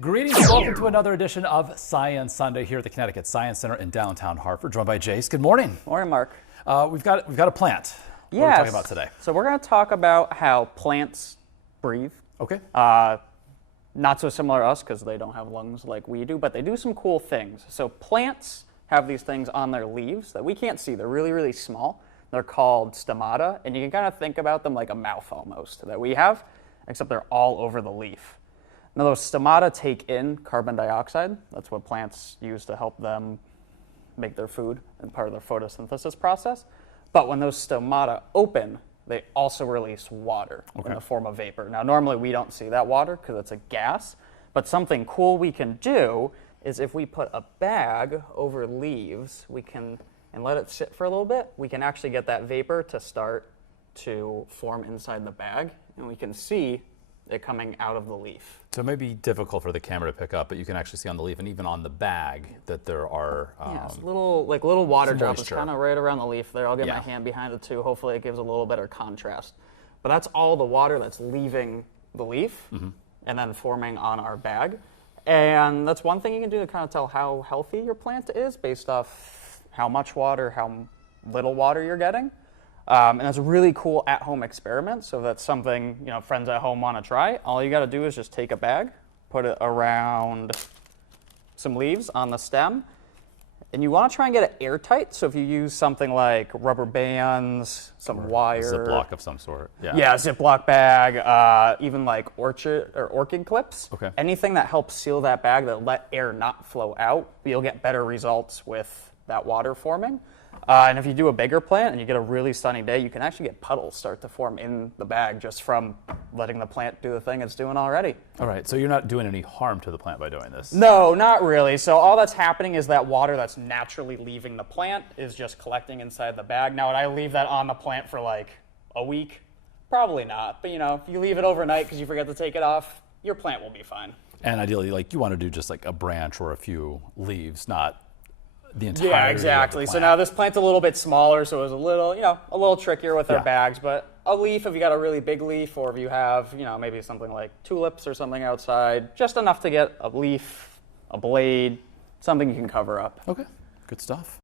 Greetings and welcome to another edition of Science Sunday here at the Connecticut Science Center in downtown Hartford, joined by Jace. Good morning. Morning, Mark. We've got a plant. What are we talking about today? So we're going to talk about how plants breathe. Okay. Not so similar to us because they don't have lungs like we do, but they do some cool things. So plants have these things on their leaves that we can't see. They're really, really small. They're called stomata, and you can kind of think about them like a mouth almost that we have, except they're all over the leaf. Now those stomata take in carbon dioxide. That's what plants use to help them make their food and part of their photosynthesis process. But when those stomata open, they also release water in the form of vapor. Now normally we don't see that water because it's a gas, but something cool we can do is if we put a bag over leaves, and let it sit for a little bit, we can actually get that vapor to start to form inside the bag, and we can see it coming out of the leaf. So it may be difficult for the camera to pick up, but you can actually see on the leaf and even on the bag that there are little water drops. It's moisture. kind of right around the leaf there. I'll get my hand behind it too. Hopefully it gives a little better contrast. But that's all the water that's leaving the leaf and then forming on our bag. And that's one thing you can do to kind of tell how healthy your plant is based off how much water, how little water you're getting. And it's a really cool at-home experiment. So if that's something friends at home want to try, all you got to do is just take a bag, put it around some leaves on the stem, and you want to try and get it airtight. So if you use something like rubber bands, some wire, Ziploc of some sort. Yeah, Ziploc bag, even like orchid clips. Okay. Anything that helps seal that bag that let air not flow out, you'll get better results with that water forming. And if you do a bigger plant and you get a really sunny day, you can actually get puddles start to form in the bag just from letting the plant do the thing it's doing already. All right, so you're not doing any harm to the plant by doing this? No, not really. So all that's happening is that water that's naturally leaving the plant is just collecting inside the bag. Now, would I leave that on the plant for like a week? Probably not. But if you leave it overnight because you forget to take it off, your plant will be fine. And ideally, you want to do just like a branch or a few leaves, not the entire. Yeah, exactly. So now this plant's a little bit smaller, so it was a little trickier with our bags. But a leaf, if you got a really big leaf, or if you have, maybe something like tulips or something outside, just enough to get a leaf, a blade, something you can cover up. Okay, good stuff.